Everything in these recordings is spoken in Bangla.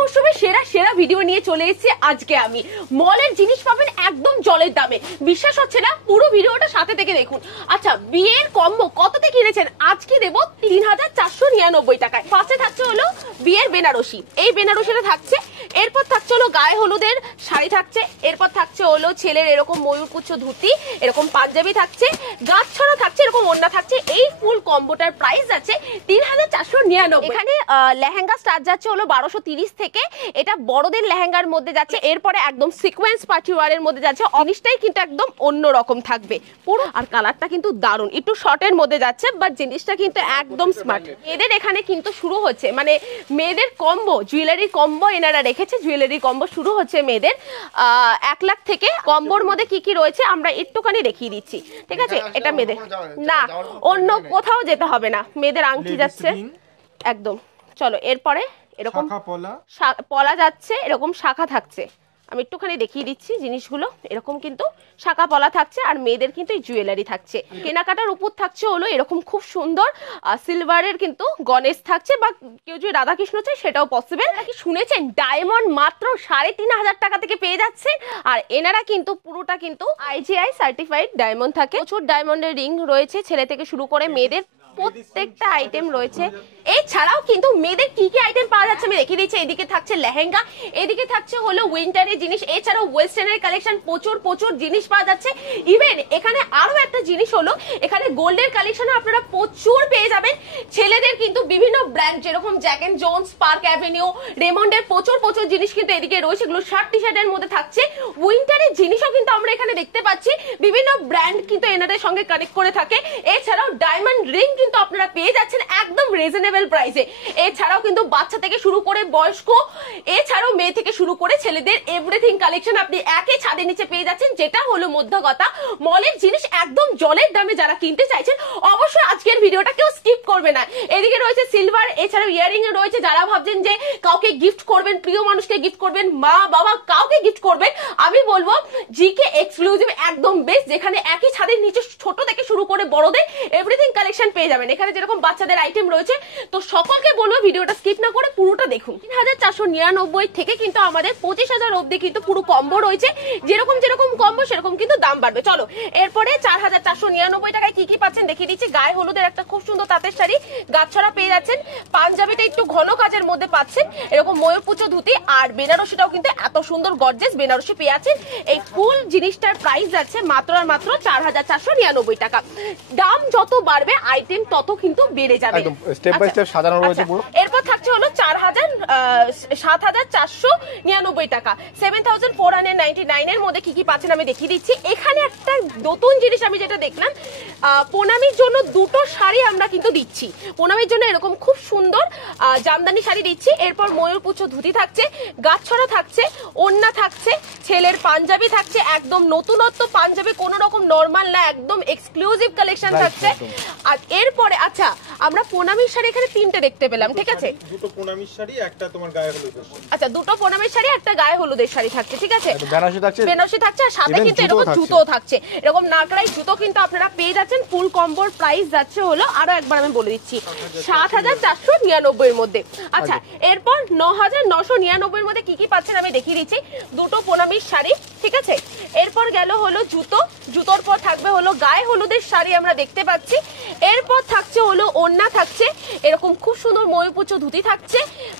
মৌসুমে সেরা সেরা ভিডিও নিয়ে চলে এসেছি আজকে আমি। মলের জিনিস পাবেন একদম জলের দামে, বিশ্বাস হচ্ছে না? পুরো ভিডিওটা সাথে থেকে দেখুন। আচ্ছা, বিয়ের কম্বো কততে কিনেছেন? আজকে দেবো ৩,৪৯৯ টাকায়। ফার্স্টে থাকছে হলো বিয়ের বেনারসি, এই বেনারসিটা থাকছে। এরপর থাকছে হলো গায়ে হলুদের শাড়ি থাকছে। এরপর থাকছে হলো ছেলের এরকম ময়ূরপুচ্ছ ধুতি, এরকম পাঞ্জাবি থাকছে, গাছ ছড়া থাকছে, এরকম ওড়না থাকছে। এই ফুল কম্বোটার প্রাইস আছে ৩,৪৯৯। এখানে লেহেঙ্গা স্টার্ট যাচ্ছে হলো ১২৩০ থেকে। এটা বড়দের লেহেঙ্গার মধ্যে যাচ্ছে। এরপরে একদম সিকোয়েন্স পার্টি ওয়ারের মধ্যে যাচ্ছে। জিনিসটাই কিন্তু একদম অন্যরকম থাকবে পুরো, আর কালারটা কিন্তু দারুণ। একটু শর্টের মধ্যে যাচ্ছে, বাট জিনিসটা কিন্তু একদম স্মার্ট। এদের এখানে কিন্তু শুরু হচ্ছে, মানে মেয়েদের কম্বো, জুয়েলারি কম্বো এনারা রেখেছে। জুয়েলারি কম্বো শুরু হচ্ছে মেয়েদের ১ লাখ থেকে। কম্বোর মধ্যে কি কি রয়েছে আমরা একটুখানি দেখিয়ে দিচ্ছি, ঠিক আছে? এটা মেয়েদের না, অন্য কোথাও যেতে হবে না। মেয়েদের আংটি যাচ্ছে একদম। চলো এরপরে এরকম পলা যাচ্ছে, এরকম শাখা থাকছে। আমি একটুখানি দেখিয়ে দিচ্ছি জিনিসগুলো। এরকম কিন্তু শাখা পলা থাকছে, আর মেয়েদের কিন্তু এই জুয়েলারি থাকছে। কেনাকাটার উপর থাকছে হলো এরকম খুব সুন্দর সিলভারের কিন্তু গণেশ থাকছে, বা কেউ যদি রাধাকৃষ্ণ চায় সেটাও পসিবল। কি শুনেছেন? ডায়মন্ড মাত্র ৩,৫০০ টাকা থেকে পেয়ে যাচ্ছে। আর এনারা কিন্তু পুরোটা কিন্তু IGI সার্টিফাইড ডায়মন্ড থাকে। প্রচুর ডায়মন্ডের রিং রয়েছে, ছেলে থেকে শুরু করে মেয়েদের প্রত্যেকটা আইটেম রয়েছে। এছাড়াও কিন্তু মেয়েদের কি কি আইটেম পাওয়া যাচ্ছে আমি দেখিয়ে দিচ্ছি। এদিকে থাকছে লেহেঙ্গা, এদিকে থাকছে হলো উইন্টারের জিনিস, এছাড়াও ওয়েস্টার্নের কালেকশন প্রচুর প্রচুর জিনিস পাওয়া যাচ্ছে। ইভেন এখানে আরো একটা জিনিস হলো, এখানে গোল্ডের কালেকশন আপনারা প্রচুর পেয়ে যাবেন। ছেলেদের কিন্তু বিভিন্ন ব্র্যান্ড, যেরকম Jack and Jones, Park Avenue, রেমন্ডের প্রচুর প্রচুর জিনিস কিন্তু এদিকে রয়েছে। এগুলো শার্ট টি শার্টের মধ্যে থাকছে। উইন্টারের জিনিসও কিন্তু আমরা এখানে দেখতে পাচ্ছি। বিভিন্ন ব্র্যান্ড কিন্তু এনাদের সঙ্গে কানেক্ট করে থাকে। এছাড়াও ডায়মন্ড রিং কিন্তু আপনারা পেয়ে যাচ্ছেন একদম রিজনেবল প্রাইসে। এছাড়াও কিন্তু বাচ্চা থেকে শুরু করে বয়স্ক, এছাড়াও মেয়ে থেকে শুরু করে ছেলেদের এভরিথিং কালেকশন আপনি একই ছাদের নিচে পেয়ে যাচ্ছেন। যেটা হলো মধ্য কথা, মলের জিনিস একদম জলের দামে যারা কিনতে চাইছেন অবশ্যই আজকের ভিডিওটা কেউ স্কিপ করবে না। এদিকে রয়েছে সিলভার, এছাড়াও ইয়ারিং এ রয়েছে। যারা ভাবছেন যে কাউকে গিফট করবেন, প্রিয় মানুষকে গিফট করবেন, মা বাবা কাউকে গিফট করবেন, আমি বলবো জিকে এক্সক্লুসিভ একদম বেস্ট, যেখানে একই ছাদের নিচে ছোট থেকে শুরু করে বড়দের এভরিথিং কালেকশন পেয়ে যাবেন। এখানে যেরকম বাচ্চাদের আইটেম রয়েছে, তো সকলকে বলবো ভিডিওটা স্কিপ না করে পুরোটা দেখুন। ৩,৪৯৯ থেকে কিন্তু আমাদের ২৫,০০০ অব্দি কিন্তু পুরো কম্বো রয়েছে। যেরকম যেরকম কম্বো সেরকম কিন্তু দাম বাড়বে। চলো এরপরে ৪,৪৯৯ টাকায় কি কি পাচ্ছেন দেখিয়ে দিচ্ছি। গায়ে হলুদের একটা খুব সুন্দর তাঁতের শাড়ি, গাছছড়া পেয়ে যাচ্ছেন। পাঞ্জাবিটা একটু ঘন কাজের মধ্যে পাচ্ছেন, এরকম ময়ূরপুচ্ছ ধুতি। আর বেনারসিটাও কিন্তু এত সুন্দর গর্জিয়াস বেনারসি পেয়ে যাচ্ছেন। এই ফুল জিনিসটার প্রাইস যাচ্ছে মাত্র আর মাত্র ৪,৪৯৯ টাকা। দাম যত বাড়বে আইটেম তত কিন্তু বেড়ে যাবে। একদম স্টেপ বাই স্টেপ সাজানো রয়েছে পুরো। এরপর থাকছে হলো ৭,৪৯৯ টাকা। ৭,৪৯৯ এর মধ্যে কি কি পাচ্ছেন আমি দেখিয়ে দিচ্ছি। এখানে একটা নতুন জিনিস আমি যেটা দেখলাম, প্রণামীর জন্য দুটো শাড়ি আমরা কিন্তু দিচ্ছি। প্রণামীর জন্য এরকম খুব সুন্দর জামদানি শাড়ি দিচ্ছি। এরপর ময়ূরপুচ্ছ ধুতি থাকছে, গাছছড়া থাকছে, ওড়না থাকছে, ছেলের পাঞ্জাবি থাকছে, একদম নতুনত্ব পাঞ্জাবি, কোনো রকম নরমাল না, একদম এক্সক্লুসিভ কালেকশন থাকছে। আর এরপরে আচ্ছা, আমরা প্রণামীর শাড়ি এখানে 3টে দেখতে পেলাম, ঠিক আছে? দুটো প্রণামীর শাড়ি, একটা তোমার গায়ে হলুদের শাড়ি। আচ্ছা, দুটো প্রণামীর শাড়ি, একটা গায়ে হলুদের শাড়ি থাকছে, ঠিক আছে? বেনারসি থাকছে, বেনারসি থাকছে, আর সাথে কিন্তু এরকম জুতো থাকছে, এরকম নাকড়াই জুতো কিন্তু আপনারা পেয়ে যাচ্ছেন। ফুল কম্বোর প্রাইস যাচ্ছে হলো, আরো একবার আমি বলে দিচ্ছি, ৭,৪৯৯ এর মধ্যে। আচ্ছা, এরপর ৯,৯৯৯ এর মধ্যে কি কি পাচ্ছেন আমি দেখিয়ে দিচ্ছি। দুটো প্রণামীর শাড়ি, ঠিক আছে? এরপর গেল হলো জুতো, জুতোর পর থাকবে হলো গায়ে হলুদের শাড়ি আমরা দেখতে পাচ্ছি। এরপর থাকছে হলো ওড়না থাকছে, এরকম খুব সুন্দর ময়ূরপুচ্ছ ধুতি থাকছে,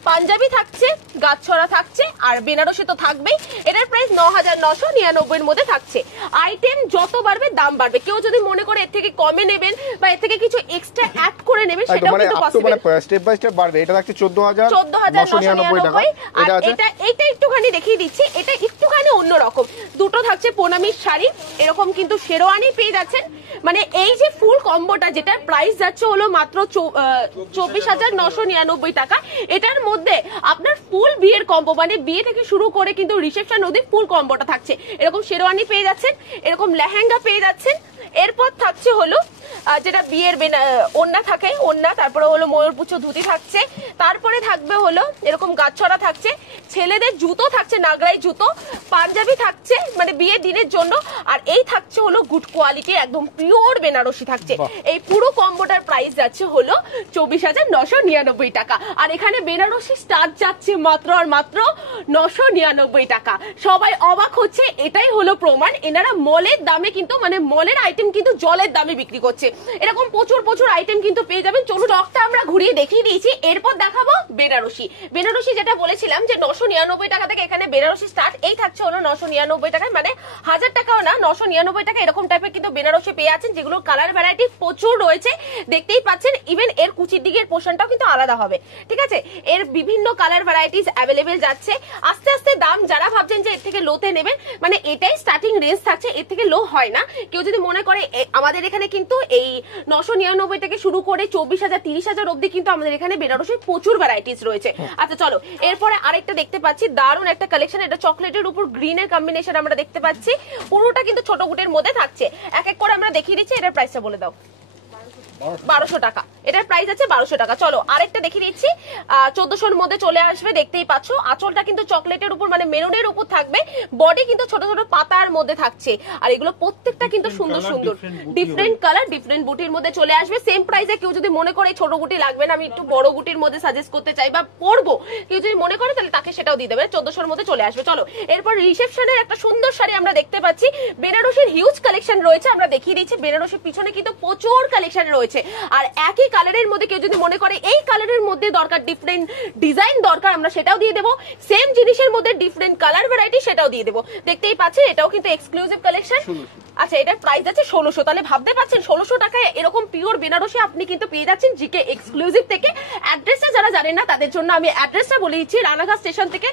পাঞ্জাবি থাকছে, গাছছড়া থাকছে, আর বেনারসি তো থাকবেই। এটার প্রাইস ৯,৯৯৯ এর মধ্যে থাকছে। আইটেম যত বাড়বে দাম বাড়বে। কেউ যদি মনে করে এর থেকে কমে নেবেন বা এর থেকে কিছু এক্সট্রা অ্যাড করে নেবেন, সেটাও কিন্তু পসিবল। স্টেপ বাই স্টেপ বাড়বে। এটা থাকছে ১৪,৯৯৯ টাকা। এটা একটুখানি দেখিয়ে দিচ্ছি, এটা একটুখানি অন্যরকম। দুটো থাকছে প্রণামীর শাড়ি, এরকম কিন্তু শেরওয়ানি পেয়ে যাচ্ছেন। মানে এই যে ফুল কম্বোটা, যেটার প্রাইস যাচ্ছে হলো মাত্র ২৪,৯৯৯ টাকা, এটার মধ্যে আপনার ফুল বিয়ের কম্বো, মানে বিয়ে থেকে শুরু করে কিন্তু রিসেপশন অবধি ফুল কম্বোটা থাকছে। এরকম শেরওয়ানি পেয়ে যাচ্ছেন, এরকম লেহেঙ্গা পেয়ে যাচ্ছেন। এরপর থাকছে হলো যেটা বিয়ের ওড়না থাকে, ওড়না, তারপরে হলো ময়ূরপুচ্ছ ধুতি থাকছে, তারপরে থাকবে হলো এরকম গাছছড়া থাকছে, ছেলেদের জুতো থাকছে, নাগরাই জুতো, পাঞ্জাবি থাকছে মানে বিয়ের দিনের জন্য, আর এই থাকছে হলো গুড কোয়ালিটি একদম পিওর বেনারসি থাকছে। এই পুরো কম্বোটার প্রাইস যাচ্ছে হলো 24,999 টাকা। আর এখানে বেনারসি স্টার্ট যাচ্ছে মাত্র আর মাত্র 999 টাকা। সবাই অবাক হচ্ছে, এটাই হলো প্রমাণ এনারা মলের দামে কিন্তু মানে মলের আইটেম কিন্তু জলের দামে বিক্রি করছে। এরকম প্রচুর প্রচুর আইটেম কিন্তু পেয়ে যাবেন। চলুন স্টকটা আমরা ঘুরিয়ে দেখিয়ে দিয়েছি, এরপর দেখাবো বেনারসি। বেনারসি যেটা বলেছিলাম যে 999 টাকা থেকে এখানে বেনারসি স্টার্ট, এই থাকছে হলো 999 টাকায়, মানে 1000 টাকাও না, 999 টাকা এরকম টাইপের কিন্তু বেনারসি পেয়ে আছেন, যেগুলো কালার ভ্যারাইটি প্রচুর রয়েছে দেখতেই পাচ্ছেন। ইভেন এর কুচির দিকের পোর্শনটাও কিন্তু আলাদা হবে, ঠিক আছে। এর বিভিন্ন কালার ভ্যারাইটিস অ্যাভেলেবেল যাচ্ছে। আস্তে আস্তে দাম যারা ভাবছেন যে এর থেকে লোতে নেবেন, মানে এটাই স্টার্টিং রেঞ্জ থাকছে, এর থেকে লো হয় না। কেউ যদি মনে করে আমাদের এখানে কিন্তু এই 999 থেকে শুরু করে 24,000 30,000 অব্দি কিন্তু আমাদের এখানে বেনারসির প্রচুর ভ্যারাইটিস রয়েছে। আচ্ছা চলো এরপরে আরেকটা দেখতে পাচ্ছি, দারুণ একটা কালেকশন। এটা চকলেটের উপর গ্রিনের কম্বিনেশন আমরা দেখতে পাচ্ছি, পুরোটা কিন্তু ছোট গুটের মধ্যে থাকছে। এক এক করে আমরা দেখিয়ে দিচ্ছি, এটার প্রাইসটা বলে দাও। 1200 টাকা, এটার প্রাইস আছে 1200 টাকা। চলো আরেকটা দেখিয়ে দিচ্ছি, 1400-র মধ্যে চলে আসবে। দেখতেই পাচ্ছ আঁচলটা কিন্তু চকলেটের উপর মানে মেরুনের উপর থাকবে, বডি কিন্তু ছোট ছোট পাতার মধ্যে থাকছে, আর এগুলো প্রত্যেকটা কিন্তু সুন্দর সুন্দর ডিফারেন্ট কালার ডিফারেন্ট বুটির মধ্যে চলে আসবে। সেম প্রাইসে কেউ যদি মনে করে ছোট গুটি লাগবে না, আমি একটু বড় গুটির মধ্যে সাজেস্ট করতে চাই বা পরবো, কেউ যদি মনে করে তাহলে তাকে সেটাও দিয়ে দেবে। 1400-র মধ্যে চলে আসবে। চলো এরপর রিসেপশনের একটা সুন্দর শাড়ি আমরা দেখতে পাচ্ছি, বেনারসির হিউজ কালেকশন রয়েছে, আমরা দেখিয়ে দিচ্ছি। বেনারসির পিছনে কিন্তু প্রচুর কালেকশন রয়েছে, আর একই কালারের মধ্যে কেউ যদি মনে করে এই কালারের মধ্যে দরকার, ডিফারেন্ট ডিজাইন দরকার, আমরা সেটাও দিয়ে দেবো। সেম জিনিসের মধ্যে ডিফারেন্ট কালার ভ্যারাইটি সেটাও দিয়ে দেবো। দেখতেই পাচ্ছেন এটাও কিন্তু এক্সক্লুসিভ কালেকশন। আচ্ছা এটার প্রাইস আছে 1600, তাহলে ভাবতে পারছেন 1600 টাকায় এরকম পিওর বেনারসি আপনি কিন্তু পেয়ে যাচ্ছেন জিকে এক্সক্লুসিভ থেকে। অ্যাড্রেসটা যারা জানেন না তাদের জন্য আমি অ্যাড্রেসটা বলে দিচ্ছি, রানাঘাট স্টেশন থেকে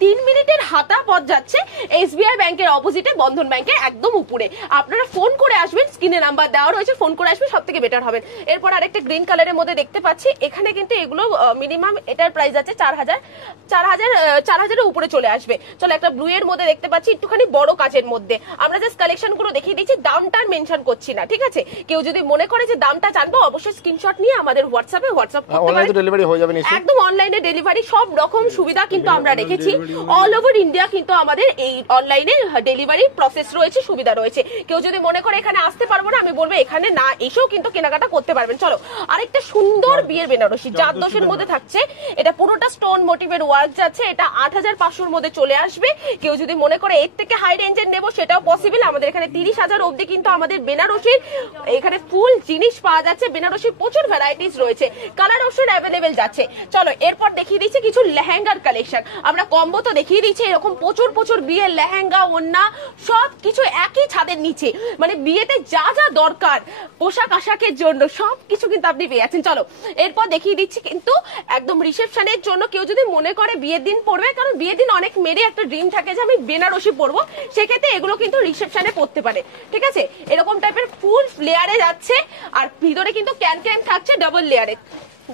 3 মিনিটের হাঁটা পথ যাচ্ছে, এসবিআই ব্যাংকের অপোজিটে, বন্ধন ব্যাংকের একদম উপরে। আপনারা ফোন করে আসবেন, স্ক্রিনে নাম্বার দেওয়া রয়েছে, ফোন করে আসবেন, সব থেকে বেটার হবেন। এরপর আরেকটা গ্রিন কালারের মধ্যে দেখতে পাচ্ছি, এখানে কিন্তু এগুলো মিনিমাম এটার প্রাইস আছে 4000-এর উপরে চলে আসবে। চলো একটা ব্লু এর মধ্যে দেখতে পাচ্ছি, একটুখানি বড় কাজের মধ্যে। আমরা জাস্ট কালেকশন গুলো দেখিয়ে দিচ্ছি, দামটা মেনশন করছি না, ঠিক আছে। কেউ যদি মনে করে যে দামটা জানবো, অবশ্যই স্ক্রিনশট নিয়ে আমাদের হোয়াটসঅ্যাপে হোয়াটসঅ্যাপ করতে পারেন। অনলাইনে ডেলিভারি হয়ে যাবে নিশ্চয়ই, একদম অনলাইনে ডেলিভারি, সব রকম সুবিধা কিন্তু আমরা রেখেছি। অল ওভার ইন্ডিয়া কিন্তু আমাদের এই অনলাইনে ডেলিভারি প্রসেস রয়েছে, সুবিধা রয়েছে। কেউ যদি মনে করে এখানে আসতে পারবো না, আমি বলবো এখানে না এসেও কিন্তু কেনাকাটা করতে পারবেন। চলো আরেকটা সুন্দর বিয়ের বেনারসি জারদোষের মধ্যে থাকছে, এটা পুরোটা স্টোন মোটিভের ওয়ার্ক যাচ্ছে, এটা 8500-র মধ্যে চলে আসবে। কেউ যদি মনে করে এর থেকে হাই রেঞ্জের নেবো সেটাও পসিবল। আমাদের এখানে 30,000 অবধি কিন্তু আমাদের বেনারসির এখানে ফুল জিনিস পাওয়া যাচ্ছে। বেনারসির প্রচুর ভ্যারাইটিস রয়েছে, কালার অপশন অ্যাভেলেবেল যাচ্ছে। চলো এরপর দেখিয়ে দিচ্ছি কিছু লেহেঙ্গার কালেকশন। আমরা কম্বো তো দেখিয়ে দিচ্ছি, এরকম প্রচুর প্রচুর বিয়ের লেহেঙ্গা, ওড়না সব কিছু একই ছাদের নিচে, মানে বিয়েতে যা যা দরকার পোশাক আশাকের জন্য সবকিছু কিন্তু আপনি পেয়ে যাচ্ছেন। চলো এরপর দেখিয়ে দিচ্ছি কিন্তু একদম রিসেপশনের জন্য, কেউ যদি মনে করে বিয়ের দিন পরবে, কারণ বিয়ের দিন অনেক মেয়েরই একটা ড্রিম থাকে যে আমি বেনারসি পরবো, সেক্ষেত্রে এগুলো কিন্তু রিসেপশনে পরতে পারে, ঠিক আছে। এরকম টাইপের ফুল লেয়ারে যাচ্ছে, আর ভিতরে কিন্তু ক্যান ক্যান থাকছে ডাবল লেয়ারে,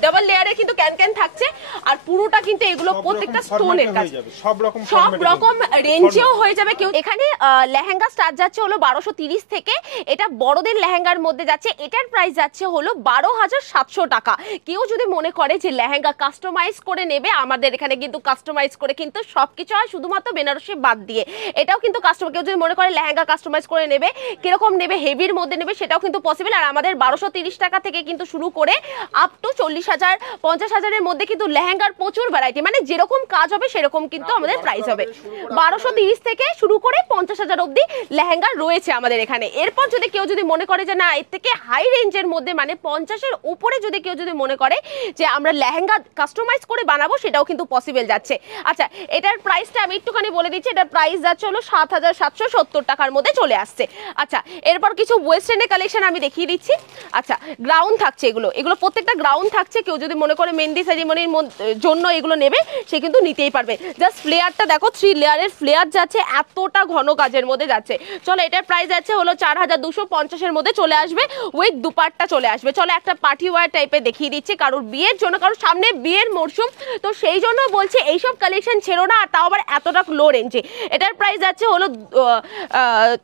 ডাবল লেয়ারে কিন্তু ক্যান ক্যান থাকছে, আর পুরোটা কিন্তু এগুলো প্রত্যেকটা স্টোনের কাজ, সব রকম রেঞ্জেও হয়ে যাবে। কেউ এখানে লেহেঙ্গা স্টার্ট যাচ্ছে হলো 1230 থেকে, এটা বড়দের লেহেঙ্গার মধ্যে যাচ্ছে, এটার প্রাইস যাচ্ছে হলো 12,700 টাকা। কেউ যদি মনে করে যে লেহেঙ্গা কাস্টমাইজ করে নেবে, আমাদের এখানে কিন্তু কাস্টমাইজ করে কিন্তু সবকিছু হয়, শুধুমাত্র বেনারসি বাদ দিয়ে এটাও কিন্তু কাস্টমার, কেউ যদি মনে করে লেহেঙ্গা কাস্টমাইজ করে নেবে, কিরকম নেবে, হেভির মধ্যে নেবে, সেটাও কিন্তু পসিবল। আর আমাদের 1230 টাকা থেকে কিন্তু শুরু করে আপ টু 40,000 50,000-এর মধ্যে কিন্তু লেহেঙ্গার প্রচুর ভ্যারাইটি, মানে যেরকম কাজ হবে সেরকম কিন্তু আমাদের প্রাইস হবে। 1230 থেকে শুরু করে 50,000 অবধি লেহেঙ্গা রয়েছে আমাদের এখানে। এরপর যদি কেউ যদি মনে করে যে না এর থেকে হাই রেঞ্জের মধ্যে, মানে 50-এর উপরে যদি কেউ যদি মনে করে যে আমরা লেহেঙ্গা কাস্টমাইজ করে বানাবো, সেটাও কিন্তু পসিবল যাচ্ছে। আচ্ছা এটার প্রাইসটা আমি একটুখানি বলে দিচ্ছি, এটার প্রাইস যাচ্ছে হলো 7,770 টাকার মধ্যে চলে আসছে। আচ্ছা এরপর কিছু ওয়েস্টার্নের কালেকশন আমি দেখিয়ে দিচ্ছি। আচ্ছা গ্রাউন্ড থাকছে, এগুলো প্রত্যেকটা গ্রাউন্ড থাকছে। কেউ যদি মনে করে মেহেন্দি সেরিমনির জন্য এগুলো নেবে, সে কিন্তু নিতেই পারবে। জাস্ট ফ্লেয়ারটা দেখো, 3 লেয়ারের ফ্লেয়ার যাচ্ছে, এতটা ঘন কাজের মধ্যে যাচ্ছে। চলো এটার প্রাইস যাচ্ছে হলো 4,250-এর মধ্যে চলে আসবে, উইথ দুপাট্টা চলে আসবে। চলো একটা পার্টি ওয়্যার টাইপের দেখিয়ে দিচ্ছি, কারোর বিয়ের জন্য, কারোর সামনে বিয়ের মরশুম, তো সেই জন্য বলছি এইসব কালেকশন ছেড়ো না, আর তাও আবার এতটা লো রেঞ্জে। এটার প্রাইস যাচ্ছে হলো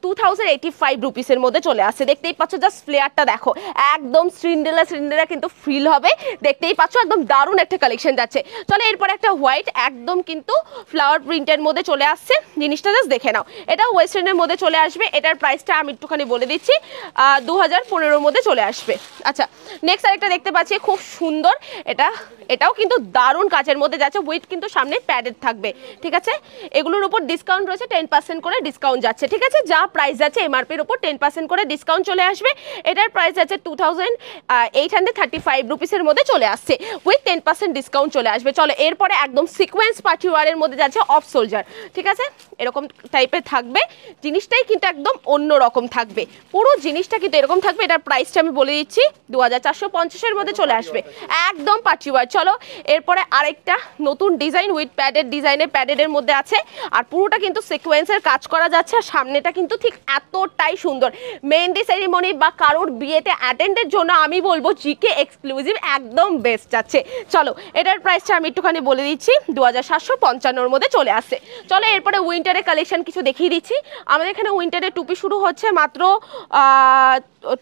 2085 রুপিসের মধ্যে চলে আসছে। দেখতেই পাচ্ছ, জাস্ট ফ্লেয়ারটা দেখো, একদম সিন্ড্রেলা কিন্তু ফিল হবে, দেখতেই পাচ্ছ একদম দারুণ একটা কালেকশন যাচ্ছে। চলো এরপর একটা হোয়াইট একদম কিন্তু ফ্লাওয়ার প্রিন্টের মধ্যে চলে আসছে, জিনিসটা জাস্ট দেখে নাও। এটা ওয়েস্টার্নের মধ্যে চলে আসবে, এটার প্রাইসটা আমি একটুখানি বলে দিচ্ছি 2015-র মধ্যে চলে আসবে। আচ্ছা নেক্সট আরেকটা দেখতে পাচ্ছি খুব সুন্দর, এটাও কিন্তু দারুণ কাজের মধ্যে যাচ্ছে, উইথ কিন্তু সামনে প্যাডেড থাকবে, ঠিক আছে। এগুলোর উপর ডিসকাউন্ট রয়েছে, 10% করে ডিসকাউন্ট যাচ্ছে, ঠিক আছে। যা প্রাইস যাচ্ছে এমআরপির উপর 10% করে ডিসকাউন্ট চলে আসবে। এটার প্রাইস যাচ্ছে 2835 রুপিসের মধ্যে চলে আসছে, উইথ 10% ডিসকাউন্ট চলে আসবে। চলো এরপরে একদম সিকোয়েন্স পার্টি ওয়ারের মধ্যে যাচ্ছে অফ সোলজার, ঠিক আছে, এরকম টাইপের থাকবে, জিনিসটাই কিন্তু একদম অন্য রকম থাকবে, পুরো জিনিসটা কিন্তু এরকম থাকবে। এটার প্রাইসটা আমি বলে দিচ্ছি 2450-এর মধ্যে চলে আসবে, একদম পার্টি ওয়ার। চলো এরপরে আরেকটা নতুন ডিজাইন উইথ প্যাডেড ডিজাইনের প্যাডেডের মধ্যে আছে, আর পুরোটা কিন্তু সিকোয়েন্সের কাজ করা যাচ্ছে, আর সামনেটা কিন্তু ঠিক এতটাই সুন্দর। মেহেন্দি সেরিমনি বা কারোর বিয়েতে অ্যাটেন্ডের জন্য আমি বলবো জিকে এক্সক্লুসিভ একদম বেস্ট যাচ্ছে। চলো এটার প্রাইসটা আমি একটুখানি বলে দিচ্ছি 2755-র মধ্যে চলে আসছে। চলো এরপরে উইন্টারের কালেকশন কিছু দেখিয়ে দিচ্ছি। আমাদের এখানে উইন্টারের টুপি শুরু হচ্ছে মাত্র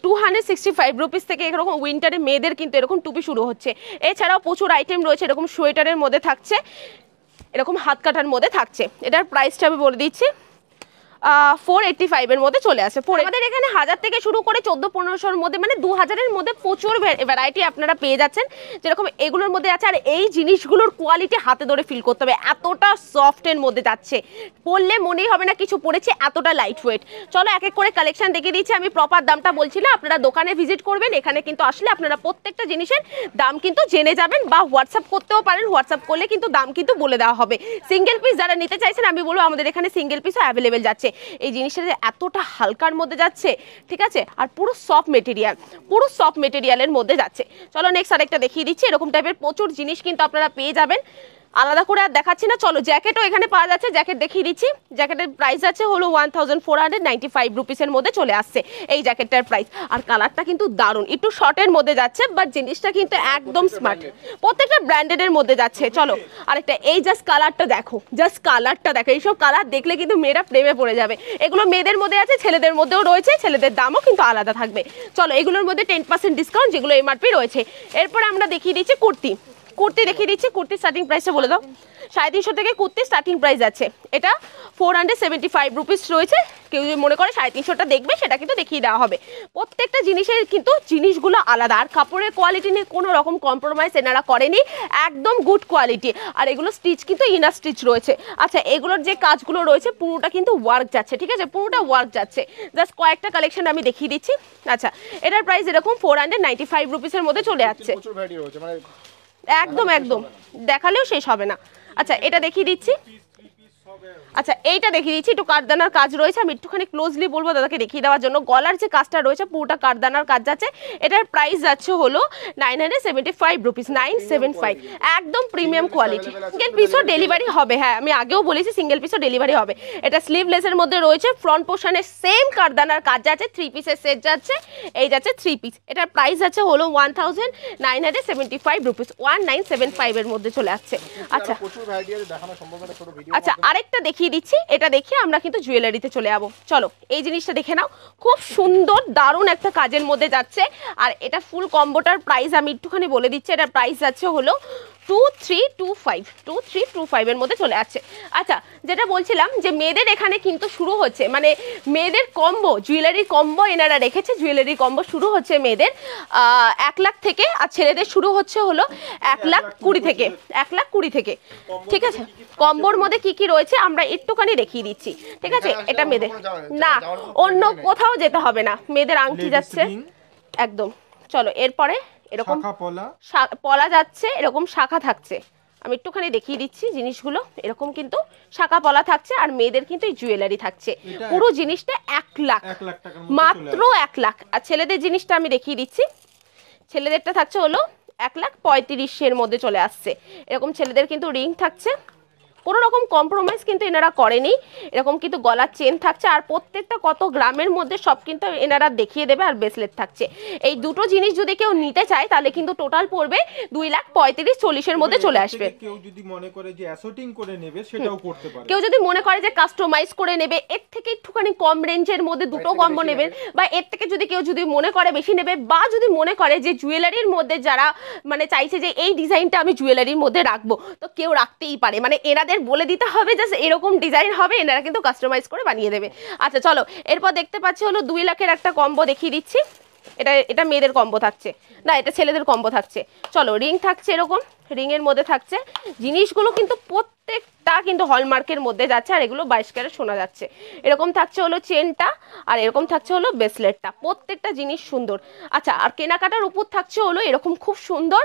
265 রুপিস থেকে, এরকম উইন্টারে মেয়েদের কিন্তু এরকম টুপি শুরু হচ্ছে। এছাড়াও প্রচুর আইটেম রয়েছে, এরকম সোয়েটারের মধ্যে থাকছে, এরকম হাত কাটার মধ্যে থাকছে। এটার প্রাইসটা আমি বলে দিচ্ছি 485-এর মধ্যে চলে আসে। আমাদের এখানে 1000 থেকে শুরু করে 1400-1500-র মধ্যে, মানে 2000-এর মধ্যে প্রচুর ভ্যারাইটি আপনারা পেয়ে যাচ্ছেন, যেরকম এগুলোর মধ্যে আছে। আর এই জিনিসগুলোর কোয়ালিটি হাতে ধরে ফিল করতে হবে, এতটা সফটের মধ্যে যাচ্ছে, পরলে মনেই হবে না কিছু পড়েছে, এতটা লাইট ওয়েট। চলো এক এক করে কালেকশন দেখিয়ে দিচ্ছি, আমি প্রপার দামটা বলছি না, আপনারা দোকানে ভিজিট করবেন, এখানে কিন্তু আসলে আপনারা প্রত্যেকটা জিনিসের দাম কিন্তু জেনে যাবেন, বা হোয়াটসঅ্যাপ করতেও পারেন, হোয়াটসঅ্যাপ করলে কিন্তু দাম কিন্তু বলে দেওয়া হবে। সিঙ্গেল পিস যারা নিতে চাইছেন আমি বলবো আমাদের এখানে সিঙ্গেল পিসও অ্যাভেলেবেল যাচ্ছে। এই জিনিসটা এতটা হালকার মধ্যে যাচ্ছে, ঠিক আছে, আর পুরো সফট মেটেরিয়ালের মধ্যে যাচ্ছে। চলো নেক্সট আরেকটা দেখিয়ে দিচ্ছি, এরকম টাইপের প্রচুর জিনিস কিন্তু আপনারা পেয়ে যাবেন, আলাদা করে আর দেখাচ্ছি না। চলো জ্যাকেটও এখানে পাওয়া যাচ্ছে, জ্যাকেট দেখিয়ে দিচ্ছি। জ্যাকেটের প্রাইস আছে হলো 1495 রুপিসের মধ্যে চলে আসছে এই জ্যাকেটটার প্রাইস। আর কালারটা কিন্তু দারুণ, একটু শর্টের মধ্যে যাচ্ছে, বাট জিনিসটা কিন্তু একদম স্মার্ট, প্রত্যেকটা ব্র্যান্ডেডের মধ্যে যাচ্ছে। চলো আরেকটা, এই জাস্ট কালারটা দেখো, এইসব কালার দেখলে কিন্তু মেয়েরা প্রেমে পড়ে যাবে। এগুলো মেয়েদের মধ্যে আছে, ছেলেদের মধ্যেও রয়েছে, ছেলেদের দামও কিন্তু আলাদা থাকবে। চলো এগুলোর মধ্যে 10% ডিসকাউন্ট যেগুলো এমআরপি রয়েছে। এরপরে আমরা দেখিয়ে দিচ্ছি কুর্তি দেখিয়ে দিচ্ছি। কুর্তির স্টার্টিং প্রাইসটা বলে দাও। 350 থেকে কুর্তির স্টার্টিং প্রাইস আছে, এটা 475 রুপিস রয়েছে। কেউ যদি মনে করে 350টা দেখবে, সেটা কিন্তু দেখিয়ে দেওয়া হবে। প্রত্যেকটা জিনিসের কিন্তু জিনিসগুলো আলাদা, আর কাপড়ের কোয়ালিটি নিয়ে কোনো রকম কম্প্রোমাইজ এনারা করেনি, একদম গুড কোয়ালিটি। আর এগুলো স্টিচ কিন্তু ইনার স্টিচ রয়েছে। আচ্ছা এগুলোর যে কাজগুলো রয়েছে পুরোটা কিন্তু ওয়ার্ক যাচ্ছে, ঠিক আছে, পুরোটা ওয়ার্ক যাচ্ছে। জাস্ট কয়েকটা কালেকশন আমি দেখিয়ে দিচ্ছি। আচ্ছা এটার প্রাইস এরকম 495 রুপিসের মধ্যে চলে যাচ্ছে, একদম দেখালেও শেষ হবে না। আচ্ছা এটা দেখিয়ে দিচ্ছি, আচ্ছা এইটা দেখিয়ে দিচ্ছি, একটু কারদানার কাজ রয়েছে, আমি একটুখানি ক্লোজলি বলবো দাদাকে দেখিয়ে দেওয়ার জন্য। গলার যে কাজটা রয়েছে পুরোটা কারদানার কাজ যাচ্ছে, এটার প্রাইস যাচ্ছে হলো 975 রুপিস, 975, একদম প্রিমিয়াম কোয়ালিটি। সিঙ্গেল পিসও ডেলিভারি হবে, হ্যাঁ আমি আগেও বলেছি সিঙ্গেল পিসও ডেলিভারি হবে। এটা স্লিভলেসের মধ্যে রয়েছে, ফ্রন্ট পোর্শনে সেম কারদানার কাজ যাচ্ছে, 3 পিসের সেট যাচ্ছে, এই যাচ্ছে 3 পিস। এটার প্রাইস যাচ্ছে হলো 1975 রুপিস, 1975 এর মধ্যে চলে আসছে। আচ্ছা আচ্ছা আরেকটা দেখিয়ে দিচ্ছি, এটা দেখিয়ে আমরা কিন্তু জুয়েলারিতে চলে যাবো। চলো এই জিনিসটা দেখে নাও, খুব সুন্দর দারুণ একটা কাজের মধ্যে যাচ্ছে। আর এটা ফুল কম্বোটার প্রাইস আমি একটুখানি বলে দিচ্ছি, এটার প্রাইস যাচ্ছে হলো 2325 এর মধ্যে চলে আসছে। আচ্ছা যেটা বলছিলাম যে মেয়েদের এখানে কিন্তু শুরু হচ্ছে, মানে মেয়েদের কম্বো, জুয়েলারি কম্বো এনারা রেখেছে, জুয়েলারি কম্বো শুরু হচ্ছে মেয়েদের 1 লাখ থেকে, আর ছেলেদের শুরু হচ্ছে হলো 1,20,000 থেকে, 1,20,000 থেকে, ঠিক আছে। কম্বোর মধ্যে কি কি রয়েছে আমরা একটুখানি দেখিয়ে দিচ্ছি, ঠিক আছে। এটা মেয়েদের না, অন্য কোথাও যেতে হবে না, মেয়েদের আংটি যাচ্ছে একদম। চলো এরপরে এরকম পলা যাচ্ছে, এরকম শাখা থাকছে, আমি একটুখানি দেখিয়ে দিচ্ছি জিনিসগুলো, এরকম কিন্তু শাখা পলা থাকছে, আর মেয়েদের কিন্তু এই জুয়েলারি থাকছে। পুরো জিনিসটা 1 লাখ, মাত্র 1 লাখ। আর ছেলেদের জিনিসটা আমি দেখিয়ে দিচ্ছি, ছেলেদেরটা থাকছে হলো 1,35,000 এর মধ্যে চলে আসছে। এরকম ছেলেদের কিন্তু রিং থাকছে, কোনো রকম কম্প্রোমাইজ কিন্তু এনারা করেনি। এরকম কিন্তু গলার চেন থাকছে, আর প্রত্যেকটা কত গ্রামের মধ্যে সব কিন্তু এনারা দেখিয়ে দেবে, আর ব্রেসলেট থাকছে। এই দুটো জিনিস যদি কেউ নিতে চায় তাহলে কিন্তু টোটাল পড়বে 2,35,40-এর মধ্যে চলে আসবে। কেউ যদি মনে করে যে অ্যাসর্টিং করে নেবে সেটাও করতে পারে। কেউ যদি মনে করে যে কাস্টমাইজ করে নেবে, এর থেকে একটুখানি কম রেঞ্জের মধ্যে দুটো কম্বো নেবেন, বা এর থেকে যদি কেউ যদি মনে করে বেশি নেবে, বা যদি মনে করে যে জুয়েলারির মধ্যে যারা মানে চাইছে যে এই ডিজাইনটা আমি জুয়েলারির মধ্যে রাখবো, তো কেউ রাখতেই পারে। মানে এনাদের বলে দিতে হবে জাস্ট এরকম ডিজাইন হবে, এনারা কিন্তু কাস্টমাইজ করে বানিয়ে দেবে। আচ্ছা চলো, এরপর দেখতে পাচ্ছি হলো 2 লাখের একটা কম্বো দেখিয়ে দিচ্ছি। এটা মেয়েদের কম্বো থাকছে, না এটা ছেলেদের কম্বো থাকছে। চলো, রিং থাকছে, এরকম রিং এর মধ্যে থাকছে। জিনিসগুলো কিন্তু প্রত্যেকটা কিন্তু হলমার্কের মধ্যে যাচ্ছে, আর এগুলো 22 ক্যারেট শোনা যাচ্ছে। এরকম থাকছে হলো চেনটা, আর এরকম থাকছে হলো ব্রেসলেটটা। প্রত্যেকটা জিনিস সুন্দর। আচ্ছা, আর কেনাকাটার উপর থাকছে হলো এরকম খুব সুন্দর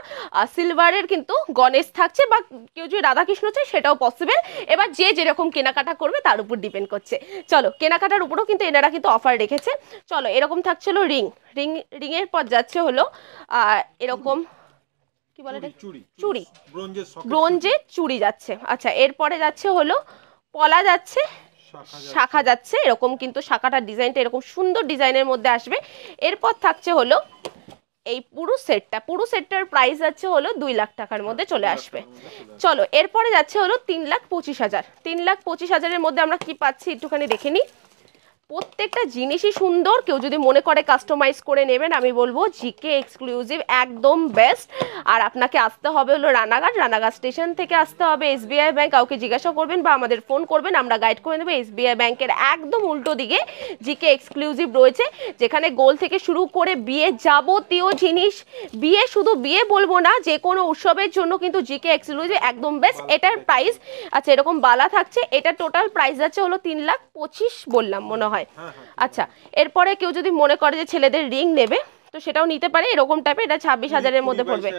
সিলভারের কিন্তু গণেশ থাকছে, বা কেউ যদি রাধাকৃষ্ণ চায় সেটাও পসিবল। এবার যে যেরকম কেনাকাটা করবে তার উপর ডিপেন্ড করছে। চলো, কেনাকাটার উপরও কিন্তু এনারা কিন্তু অফার রেখেছে। চলো, এরকম থাকছে হলো রিং এর পর যাচ্ছে হলো এরকম কি বলে এটা, চুড়ি, ব্রোঞ্জের চুড়ি যাচ্ছে। আচ্ছা, এরপরে যাচ্ছে হলো পলা যাচ্ছে, শাখা যাচ্ছে। এরকম কিন্তু শাখাটার ডিজাইনটা এরকম সুন্দর ডিজাইনের মধ্যে আসবে। এরপর থাকছে হলো এই পুরো সেটটার প্রাইস যাচ্ছে হলো 2 লাখ টাকার মধ্যে চলে আসবে। চলো, এরপরে যাচ্ছে হলো 3,25,000। 3,25,000-এর মধ্যে আমরা কি পাচ্ছি একটুখানি দেখে নিই। প্রত্যেকটা জিনিসই সুন্দর। কেউ যদি মনে করে কাস্টমাইজ করে নেবেন, আমি বলবো জিকে এক্সক্লুসিভ একদম বেস্ট। আর আপনাকে আসতে হবে হলো রানাঘাট স্টেশন থেকে আসতে হবে এসবিআই ব্যাংক। কাউকে জিজ্ঞাসা করবেন বা আমাদের ফোন করবেন, আমরা গাইড করে দেবো। এসবিআই ব্যাংকের একদম উল্টো দিকে জিকে এক্সক্লুসিভ রয়েছে, যেখানে গোল থেকে শুরু করে বিয়ে যাবতীয় জিনিস, বিয়ে শুধু বিয়ে বলবো না, যে কোনো উৎসবের জন্য কিন্তু জিকে এক্সক্লুসিভ একদম বেস্ট। এটার প্রাইস, আচ্ছা এরকম বালা থাকছে, এটা টোটাল প্রাইস যাচ্ছে হলো 3,25,000 বললাম মনে হয়। আচ্ছা, এরপরে কেউ যদি মনে করে যে ছেলেদের রিং নেবে, তো সেটাও নিতে পারে এরকম টাইপের। এটা 26,000-এর মধ্যে পড়বে।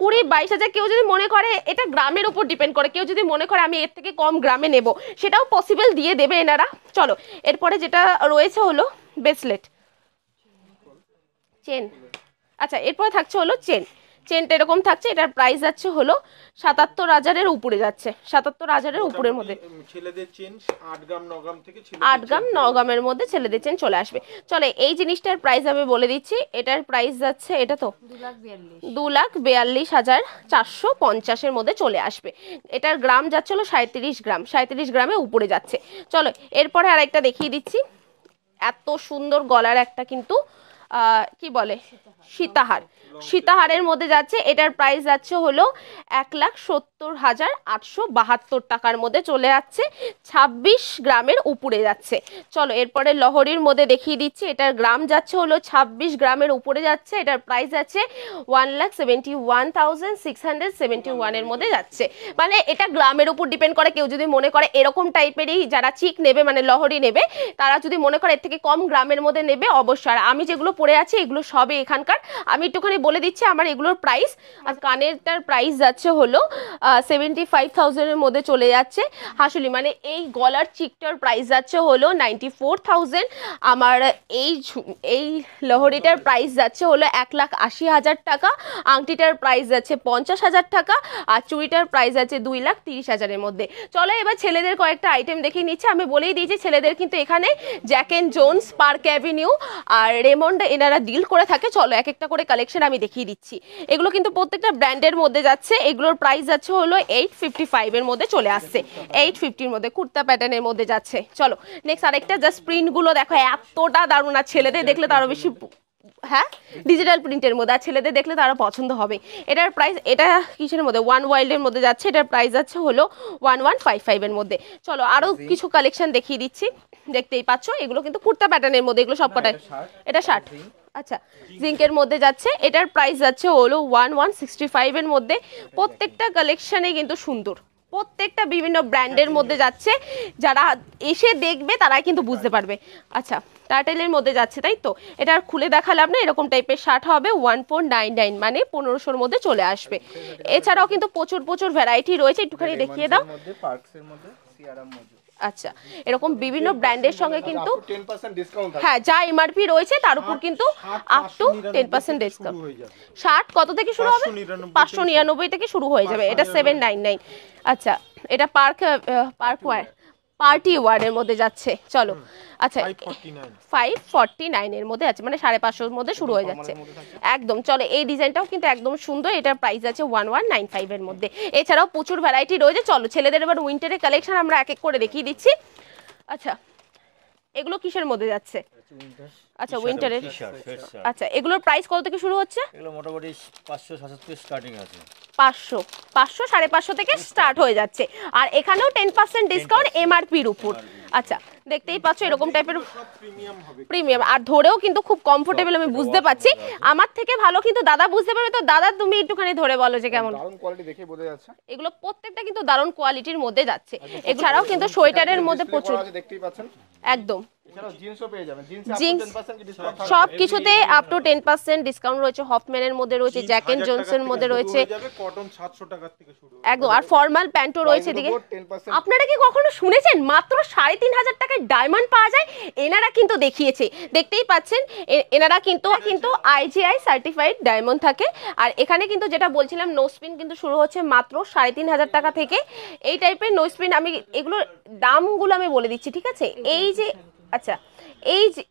20-22,000 কেউ যদি মনে করে, এটা গ্রামের উপর ডিপেন্ড করে, কেউ যদি মনে করে আমি এর থেকে কম গ্রামে নেব, সেটাও পসিবল দিয়ে দেবে এনারা। চলো, এরপরে যেটা রয়েছে হলো ব্রেসলেট, চেন। আচ্ছা, এরপরে থাকছে হলো চেনটা এরকম থাকছে। এটার প্রাইস যাচ্ছে হলো 77,000-এর উপরে যাচ্ছে, 77,000-এর উপরের মধ্যে। ছেলেদের চেন 8 গ্রাম 9 গ্রাম থেকে 8 গ্রাম 9 গ্রামের মধ্যে ছেলেদের চেন চলে আসবে। চলে, এই জিনিসটার প্রাইস আমি বলে দিচ্ছি। এটার প্রাইস যাচ্ছে, এটা তো 2,42,450-এর মধ্যে চলে আসবে। এটার গ্রাম যাচ্ছে হলো 37 গ্রামে উপরে যাচ্ছে। চলো, এরপরে আর একটা দেখিয়ে দিচ্ছি। এত সুন্দর গলার একটা কিন্তু কি বলে সীতাহারের মধ্যে যাচ্ছে। এটার প্রাইস যাচ্ছে হলো 1,70,872 টাকার মধ্যে চলে যাচ্ছে, 26 গ্রামের উপরে যাচ্ছে। চলো, এরপরে লহরির মধ্যে দেখিয়ে দিচ্ছি। এটার গ্রাম যাচ্ছে হলো 26 গ্রামের উপরে যাচ্ছে। এটার প্রাইস যাচ্ছে 1,71,671-এর মধ্যে যাচ্ছে। মানে এটা গ্রামের উপর ডিপেন্ড করে। কেউ যদি মনে করে এরকম টাইপেরই যারা চিক নেবে, মানে লহরি নেবে, তারা যদি মনে করে এর থেকে কম গ্রামের মধ্যে নেবে অবশ্যই। আর আমি যেগুলো পরে আছি এগুলো সবই এখানকার। আমি একটুখানি বলে দিচ্ছি আমার এগুলোর প্রাইস। আর কানেরটার প্রাইস যাচ্ছে হলো 75,000-এর মধ্যে চলে যাচ্ছে। হাসুলি মানে এই গলার চিকটার প্রাইস যাচ্ছে হলো 94,000। আমার এই লহরিটার প্রাইস যাচ্ছে হলো 1,80,000 টাকা। আংটিটার প্রাইস যাচ্ছে 50,000 টাকা। আর চুড়িটার প্রাইস যাচ্ছে 2,30,000-এর মধ্যে। চলো, এবার ছেলেদের কয়েকটা আইটেম দেখিয়ে নিচ্ছি। আমি বলেই দিয়েছি ছেলেদের কিন্তু এখানে Jack and Jones, Park Avenue আর রেমন্ড এনারা ডিল করে থাকে। চলো, এক একটা করে কালেকশন আমি দেখিয়ে দিচ্ছি। এগুলো কিন্তু প্রত্যেকটা ব্র্যান্ডের মধ্যে যাচ্ছে। এগুলোর প্রাইস যাচ্ছে হলো 855-এর মধ্যে চলে আসছে। 850-র মধ্যে কুর্তা প্যাটার্নের মধ্যে যাচ্ছে। চলো, নেক্সট আরেকটা জাস্ট প্রিন্টগুলো দেখো, এতটা দারুণ। আর ছেলেদের দেখলে তারও বেশি, হ্যাঁ ডিজিটাল প্রিন্টের মধ্যে, আর ছেলেদের দেখলে তারা পছন্দ হবে। এটার প্রাইস, এটা কিসের মধ্যে, ওয়ান ওয়াইল্ডের মধ্যে যাচ্ছে। এটার প্রাইস যাচ্ছে হলো 1155-এর মধ্যে। চলো, আরো কিছু কালেকশন দেখিয়ে দিচ্ছি। দেখতেই পাচ্ছ এগুলো কিন্তু কুর্তা প্যাটার্নের মধ্যে, এগুলো সবকটাই। এটা শার্ট, আচ্ছা জিঙ্কের মধ্যে যাচ্ছে। এটার প্রাইস যাচ্ছে হলো 1165-এর মধ্যে। প্রত্যেকটা কালেকশনে কিন্তু সুন্দর, প্রত্যেকটা বিভিন্ন ব্র্যান্ডের মধ্যে যাচ্ছে। যারা এসে দেখবে তারাই কিন্তু বুঝতে পারবে। আচ্ছা, টার্টেলের মধ্যে যাচ্ছে, তাই তো? এটা আর খুলে দেখালাম না, এরকম টাইপের শার্ট হবে 1499, মানে 1500-র মধ্যে চলে আসবে। এছাড়াও কিন্তু প্রচুর প্রচুর ভ্যারাইটি রয়েছে, একটুখানি দেখিয়ে দাও। পার্কসের মধ্যে সিআরএম মজুদ। আচ্ছা, এরকম বিভিন্ন ব্র্যান্ডের সঙ্গে কিন্তু 10% ডিসকাউন্ট থাকবে। হ্যাঁ, যা এমআরপি রয়েছে তার উপর কিন্তু আপ টু 10% ডিসকাউন্ট। শার্ট কত থেকে শুরু হবে? 599 থেকে শুরু হয়ে যাবে, এটা 799। আচ্ছা, এটা পার্টি ওয়ারের মধ্যে যাচ্ছে, চলো। আচ্ছা, 549 এর মধ্যে আছে, মানে 550-এর মধ্যে শুরু হয়ে যাচ্ছে একদম। চলো, এই ডিজাইনটাও কিন্তু একদম সুন্দর, এটার প্রাইস আছে 1195 এর মধ্যে। এছাড়াও প্রচুর ভ্যারাইটি রয়েছে। চলো, ছেলেদের এবার উইন্টারের কালেকশন আমরা এক এক করে দেখিয়ে দিচ্ছি। আচ্ছা, এগুলো কিসের মধ্যে যাচ্ছে? আচ্ছা, উইন্টারের। আচ্ছা, এগুলোর প্রাইস কত থেকে শুরু হচ্ছে? এগুলো মোটামুটি 500-700 স্টার্টিং আছে। 500, 500-550 থেকে স্টার্ট হয়ে যাচ্ছে। আর এখানেও 10% ডিসকাউন্ট এমআরপির উপর। আচ্ছা, দেখতেই পাচ্ছ এরকম টাইপের প্রিমিয়াম, আর ধরেও কিন্তু খুব কমফোর্টেবল, আমি বুঝতে পারছি। আমার থেকে ভালো কিন্তু দাদা বুঝতে পারবে। তো দাদা, তুমি একটুখানি ধরে বলো যে কেমন। দারুণ কোয়ালিটি দেখে বোঝা যাচ্ছে। এগুলো প্রত্যেকটা কিন্তু দারুণ কোয়ালিটির মধ্যে যাচ্ছে। এছাড়াও কিন্তু সোয়েটারের মধ্যে প্রচুর, দেখতেই পাচ্ছেন একদম এছাড়াও জিন্সও পেয়ে যাবেন। জিন্স 10% ডিসকাউন্ট থাকবে। সব কিছুতে আপ টু 10% ডিসকাউন্ট রয়েছে। হফম্যানের মধ্যে রয়েছে, জ্যাক এন্ড জনসের মধ্যে রয়েছে, কটন 700 টাকা থেকে শুরু। একদম। আর ফর্মাল প্যান্টও রয়েছে এদিকে। আপনারা কি কখনো শুনেছেন মাত্র 3500 টাকায় ডায়মন্ড পাওয়া যায়? এনারা কিন্তু দেখিয়েছে, দেখতেই পাচ্ছেন। এনারা কিন্তু আইজিআই সার্টিফাইড ডায়মন্ড থাকে। আর এখানে কিন্তু যেটা বলছিলাম, নোসপিন কিন্তু শুরু হচ্ছে মাত্র 3500 টাকা থেকে। এই টাইপের নোসপিন, আমি এগুলোর দামগুলো আমি বলে দিচ্ছি, ঠিক আছে? এই যে, আচ্ছা,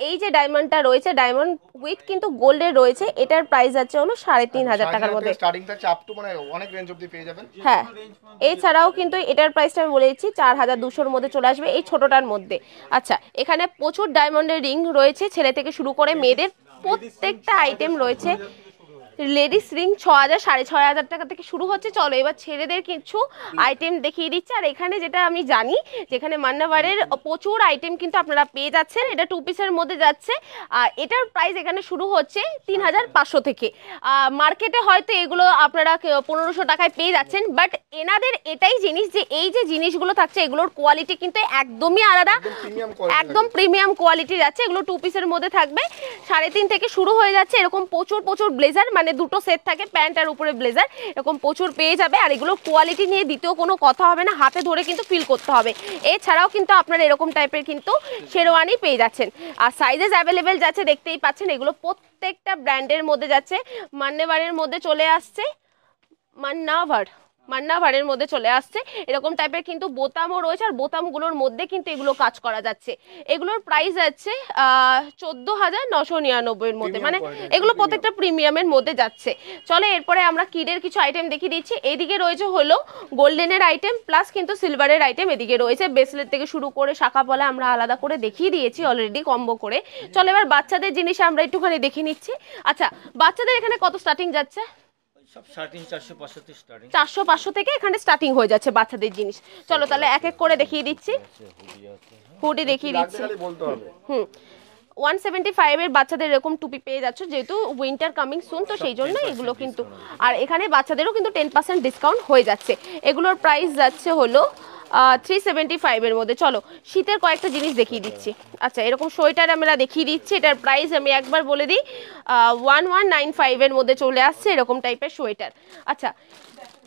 এই যে ডায়মন্ডটা রয়েছে, ডায়মন্ড উইথ কিন্তু গোল্ডের রয়েছে, এটার প্রাইস আছে হলো 3500 টাকার মধ্যে। স্টার্টিং থাকছে আপ টু, মানে অনেক রেঞ্জ অবধি পেয়ে যাবেন। হ্যাঁ, এছাড়াও কিন্তু এটার প্রাইসটা আমি বলে দিচ্ছি 4200-র মধ্যে চলে আসবে, এই ছোটটার মধ্যে। আচ্ছা, এখানে প্রচুর ডায়মন্ডের রিং রয়েছে, ছেলে থেকে শুরু করে মেয়েদের প্রত্যেকটা আইটেম রয়েছে। লেডিস রিং 6000, 6500 টাকা থেকে শুরু হচ্ছে। চলো, এবার ছেলেদের কিছু আইটেম দেখিয়ে দিচ্ছি। আর এখানে যেটা আমি জানি, যেখানে মান্নাবারের প্রচুর আইটেম কিন্তু আপনারা পেয়ে যাচ্ছেন। এটা 2 পিসের মধ্যে যাচ্ছে। আর এটার প্রাইস এখানে শুরু হচ্ছে 3500 থেকে। মার্কেটে হয়তো এগুলো আপনারা 1500 টাকায় পেয়ে যাচ্ছেন, বাট এনাদের এটাই জিনিস যে এই যে জিনিসগুলো থাকছে, এগুলোর কোয়ালিটি কিন্তু একদমই আলাদা, একদম প্রিমিয়াম কোয়ালিটি যাচ্ছে। এগুলো 2 পিসের মধ্যে থাকবে, 3.5 থেকে শুরু হয়ে যাচ্ছে। এরকম প্রচুর প্রচুর ব্লেজার, মানে দুটো সেট থাকে, প্যান্ট আর উপরে ব্লেজার, এরকম প্রচুর পেয়ে যাবে। আর এগুলো কোয়ালিটি নিয়ে দ্বিতীয় কোনো কথা হবে না, হাতে ধরে কিন্তু ফিল করতে হবে। এছাড়াও কিন্তু আপনারা এরকম টাইপের কিন্তু শেরওয়ানি পেয়ে যাচ্ছেন। আর সাইজেস অ্যাভেলেবেল যাচ্ছে, দেখতেই পাচ্ছেন। এগুলো প্রত্যেকটা ব্র্যান্ডের মধ্যে যাচ্ছে। মান্নাবারের মধ্যে চলে আসছে, মান্নাভারের মধ্যে চলে আসছে। এরকম টাইপের কিন্তু বোতামও রয়েছে, আর বোতামগুলোর মধ্যে কিন্তু এগুলো কাজ করা যাচ্ছে। এগুলোর প্রাইস আছে 14999 এর মধ্যে, মানে এগুলো প্রত্যেকটা প্রিমিয়ামের মধ্যে যাচ্ছে। চলে, এরপরে আমরা কিডের কিছু আইটেম দেখিয়ে দিচ্ছি। এইদিকে রয়েছে হলো গোল্ডেনের আইটেম প্লাস কিন্তু সিলভারের আইটেম। এদিকে রয়েছে ব্রেসলেট থেকে শুরু করে শাখা পলা, আমরা আলাদা করে দেখিয়ে দিয়েছি অলরেডি কম্বো করে। চলো, এবার বাচ্চাদের জিনিস আমরা একটুখানি দেখে নিচ্ছি। আচ্ছা, বাচ্চাদের এখানে কত স্টার্টিং যাচ্ছে? সব 450 স্টার্টিং। 400-500 থেকে এখানে স্টার্টিং হয়ে যাচ্ছে বাচ্চাদের জিনিস। চলো, তাহলে এক এক করে দেখিয়ে দিচ্ছি। হুডি দেখিয়ে দিচ্ছি। বলতে হবে 175 এর বাচ্চাদের এরকম টুপি পেয়ে যাচ্ছে, যেহেতু উইন্টার কামিং সুন, তো সেই জন্য এগুলো কিন্তু। আর এখানে বাচ্চাদেরও কিন্তু 10% ডিসকাউন্ট হয়ে যাচ্ছে। এগুলোর প্রাইস যাচ্ছে হলো 375 এর মধ্যে। চলো, শীতের কয়েকটা জিনিস দেখিয়ে দিচ্ছি। আচ্ছা, এরকম সোয়েটার আমরা দেখিয়ে দিচ্ছি। এটার প্রাইস আমি একবার বলে দিই, 1195 এর মধ্যে চলে আসছে এরকম টাইপের সোয়েটার। আচ্ছা,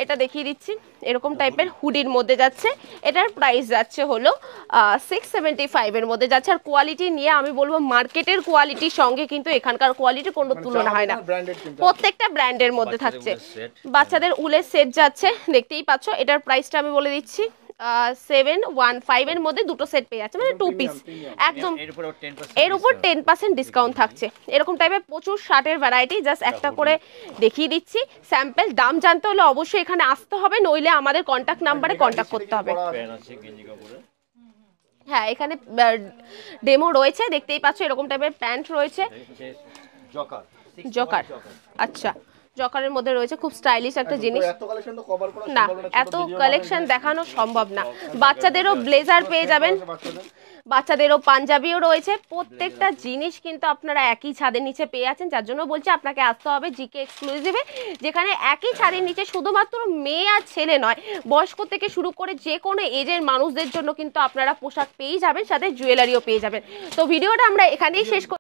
এটা দেখিয়ে দিচ্ছি, এরকম টাইপের হুডির মধ্যে যাচ্ছে। এটার প্রাইস যাচ্ছে হলো 675 এর মধ্যে যাচ্ছে। আর কোয়ালিটি নিয়ে আমি বলবো, মার্কেটের কোয়ালিটির সঙ্গে কিন্তু এখানকার কোয়ালিটি কোনো তুলনা হয় না, প্রত্যেকটা ব্র্যান্ডের মধ্যে থাকছে। বাচ্চাদের উলের সেট যাচ্ছে, দেখতেই পাচ্ছ। এটার প্রাইসটা আমি বলে দিচ্ছি, 715 এর মধ্যে দুটো সেট পেয়ে যাচ্ছে, মানে 2 পিস একদম। এর উপর 10% ডিসকাউন্ট থাকছে। এরকম টাইপের প্রচুর শার্টের ভ্যারাইটি, জাস্ট একটা করে দেখিয়ে দিচ্ছি স্যাম্পল। দাম জানতে হলে অবশ্যই এখানে আসতে হবে, নইলে আমাদের কন্ট্যাক্ট নাম্বারে কন্ট্যাক্ট করতে হবে। হ্যাঁ, এখানে ডেমো রয়েছে, দেখতেই পাচ্ছ। এরকম টাইপের প্যান্ট রয়েছে, জকার। আচ্ছা, জকারের মধ্যে রয়েছে, খুব স্টাইলিশ একটা জিনিস। এত কালেকশন তো কভার করা না, সম্ভব না, এত কালেকশন দেখানো সম্ভব না। বাচ্চাদেরও ব্লেজার পেয়ে যাবেন, বাচ্চাদেরও পাঞ্জাবিও রয়েছে। প্রত্যেকটা জিনিস কিন্তু আপনারা একই ছাদের নিচে পেয়ে যাচ্ছেন, যার জন্য বলছি আপনাকে আসতে হবে জিকে এক্সক্লুসিভে, যেখানে একই ছাদের নিচে শুধুমাত্র মেয়ে আর ছেলে নয়, বয়স্ক থেকে শুরু করে যে কোনো এজের মানুষদের জন্য কিন্তু আপনারা পোশাক পেয়ে যাবেন, সাথে জুয়েলারিও পেয়ে যাবেন। তো ভিডিওটা আমরা এখানেই শেষ